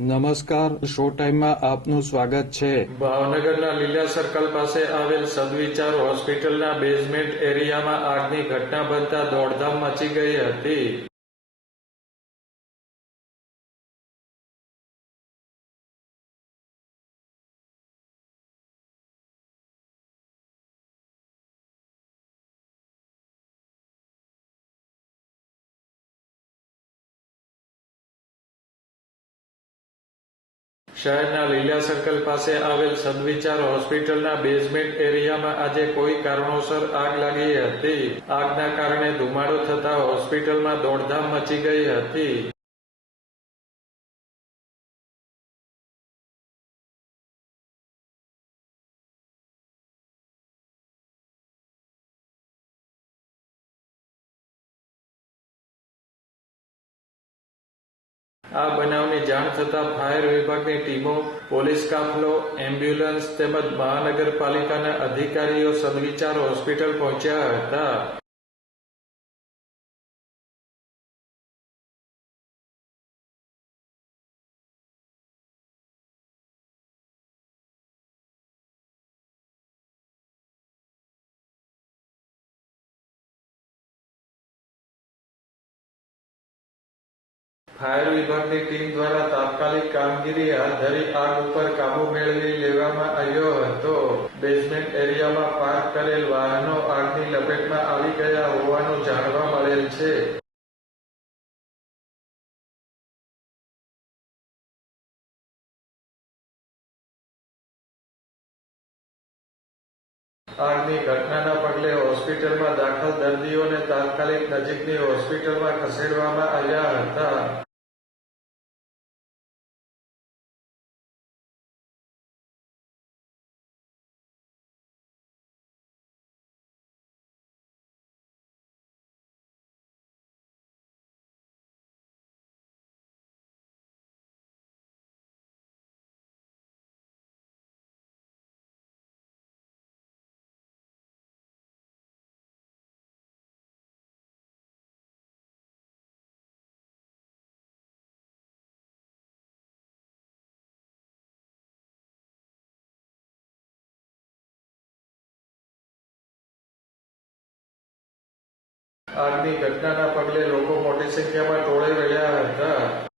નમસ્કાર, શો ટાઈમમાં આપનું સ્વાગત છે. ભાવનગરના લીલા સર્કલ પાસે આવેલ સદવિચાર હોસ્પિટલના બેઝમેન્ટ એરિયામાં આગની ઘટના બનતા દોડધામ મચી ગઈ હતી. શહેરના લીલા સર્કલ પાસે આવેલ સદવિચાર હોસ્પિટલના બેઝમેન્ટ એરિયામાં આજે કોઈ કારણોસર આગ લાગી હતી. આગના કારણે ધુમાડો થતા હોસ્પિટલમાં દોડધામ મચી ગઈ હતી. આ બનાવની જાણ થતાં ફાયર વિભાગની ટીમો, પોલીસ કાફલો, એમ્બ્યુલન્સ તેમજ મહાનગરપાલિકાના અધિકારીઓ સદવિચાર હોસ્પિટલ પહોંચ્યા હતા. ફાયર વિભાગની ટીમ દ્વારા તાત્કાલિક કામગીરી હાથ ધરી આગ ઉપર કાબુ મેળવી લેવામાં આવ્યો હતો. બેઝમેન્ટ એરિયામાં પાર્ક કરેલ વાહનો આગની લપેટમાં આવી ગયા હોવાનું જાણવા મળેલ છે. આગની ઘટનાના પગલે હોસ્પિટલમાં દાખલ દર્દીઓને તાત્કાલિક નજીકની હોસ્પિટલમાં ખસેડવામાં આવ્યા હતા. આગની ઘટનાના પગલે લોકો મોટી સંખ્યામાં ટોળાઈ રહ્યા હતા.